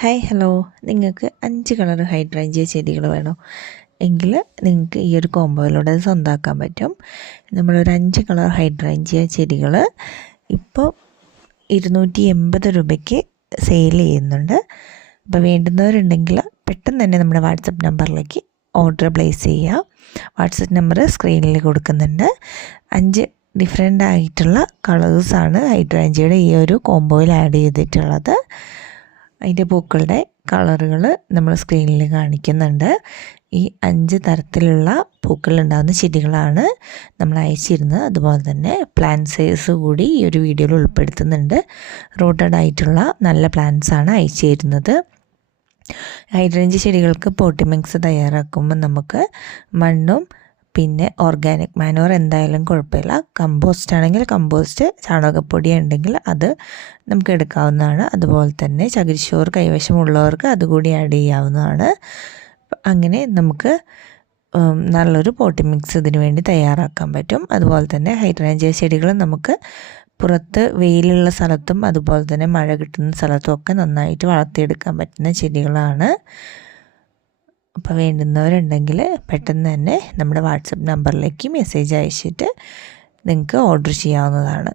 Hi hello, നിങ്ങൾക്ക് 5 colour hydrangea ചെടികൾ വേണോ എങ്കിൽ നിങ്ങൾക്ക് ഈ ഒരു കോംബോയിലൂടെ അത് സ്വന്തമാക്കാൻ പറ്റും. നമ്മളൊരു 5 കളർ ഹൈഡ്രേഞ്ചിയ ചെടികൾ ഇപ്പോൾ 280 രൂപയ്ക്ക് സെയിൽ ചെയ്യുന്നുണ്ട്. അപ്പോൾ വേണ്ടുന്നവരുണ്ടെങ്കിൽ പെട്ടെന്ന് തന്നെ നമ്മുടെ വാട്സപ്പ് നമ്പറിലേക്ക് ഓർഡർ പ്ലേസ് ചെയ്യുക. വാട്സപ്പ് നമ്പർ സ്ക്രീനിൽ കൊടുക്കുന്നുണ്ട്. 5 ഡിഫറെൻ്റ് ആയിട്ടുള്ള കളേഴ്സാണ് ഹൈഡ്രേഞ്ചിയയുടെ ഈ ഒരു കോംബോയിൽ ആഡ് ചെയ്തിട്ടുള്ളത്. അതിൻ്റെ പൂക്കളുടെ കളറുകൾ നമ്മൾ സ്ക്രീനിൽ കാണിക്കുന്നുണ്ട്. ഈ 5 തരത്തിലുള്ള പൂക്കളുണ്ടാകുന്ന ചെടികളാണ് നമ്മൾ അയച്ചിരുന്നത്. അതുപോലെ തന്നെ പ്ലാന്റ് സൈസ് കൂടി ഈ ഒരു വീഡിയോയിൽ ഉൾപ്പെടുത്തുന്നുണ്ട്. റൂട്ടഡ് ആയിട്ടുള്ള നല്ല പ്ലാന്റ്സ് ആണ് അയച്ചു തരുന്നത്. ഹൈഡ്രേഞ്ചിയ ചെടികൾക്ക് പോട്ടി മിക്സ് തയ്യാറാക്കുമ്പോൾ നമുക്ക് മണ്ണും പിന്നെ ഓർഗാനിക് മാനുവർ എന്തായാലും കുഴപ്പമില്ല. കമ്പോസ്റ്റ് ആണെങ്കിൽ കമ്പോസ്റ്റ്, ചാണകപ്പൊടി ഉണ്ടെങ്കിൽ അത് നമുക്ക് എടുക്കാവുന്നതാണ്. അതുപോലെ തന്നെ ചകിരിച്ചോറ് കൈവശമുള്ളവർക്ക് അതുകൂടി ആഡ് ചെയ്യാവുന്നതാണ്. അങ്ങനെ നമുക്ക് നല്ലൊരു പോട്ടി മിക്സ് ഇതിനു വേണ്ടി തയ്യാറാക്കാൻ പറ്റും. അതുപോലെ തന്നെ ഹൈഡ്രേഞ്ചിയ ചെടികൾ നമുക്ക് പുറത്ത് വെയിലുള്ള സ്ഥലത്തും അതുപോലെ തന്നെ മഴ കിട്ടുന്ന സ്ഥലത്തും ഒക്കെ നന്നായിട്ട് വളർത്തിയെടുക്കാൻ പറ്റുന്ന ചെടികളാണ്. അപ്പോൾ വേണ്ടുന്നവരുണ്ടെങ്കിൽ പെട്ടെന്ന് തന്നെ നമ്മുടെ വാട്സപ്പ് നമ്പറിലേക്ക് മെസ്സേജ് അയച്ചിട്ട് നിങ്ങൾക്ക് ഓർഡർ ചെയ്യാവുന്നതാണ്.